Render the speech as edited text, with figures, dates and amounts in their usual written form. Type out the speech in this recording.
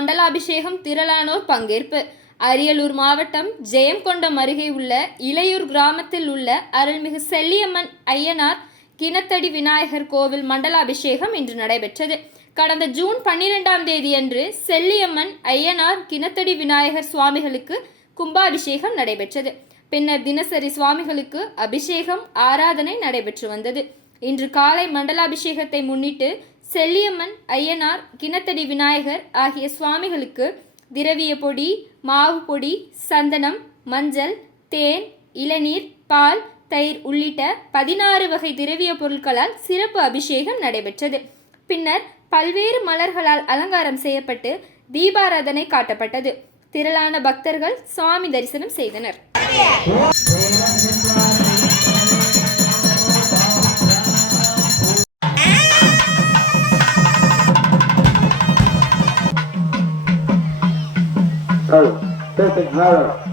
மண்டலாபிஷேகம் திரளானோர் பங்கேற்பு. அரியலூர் மாவட்டம் ஜெயங்கொண்டம் அருகே உள்ள இளையூர் கிராமத்தில் உள்ள அருள்மிகு செல்லியம்மன் ஐயனார் கிணத்தடி விநாயகர் கோவில் மண்டலாபிஷேகம் இன்று நடைபெற்றது. கடந்த ஜூன் 12ஆம் தேதியன்று செல்லியம்மன் ஐயனார் கிணத்தடி விநாயகர் சுவாமிகளுக்கு கும்பாபிஷேகம் நடைபெற்றது. பின்னர் தினசரி சுவாமிகளுக்கு அபிஷேகம் ஆராதனை நடைபெற்று வந்தது. இன்று காலை மண்டலாபிஷேகத்தை முன்னிட்டு செல்லியம்மன் ஐயனார் கிணத்தடி விநாயகர் ஆகிய சுவாமிகளுக்கு திரவிய பொடி, மாவு பொடி, சந்தனம், மஞ்சள், தேன், இளநீர், பால், தயிர் உள்ளிட்ட 16 வகை திரவிய பொருட்களால் சிறப்பு அபிஷேகம் நடைபெற்றது. பின்னர் பல்வேறு மலர்களால் அலங்காரம் செய்யப்பட்டு தீபாராதனை காட்டப்பட்டது. திரளான பக்தர்கள் சுவாமி தரிசனம் செய்தனர். Perfect,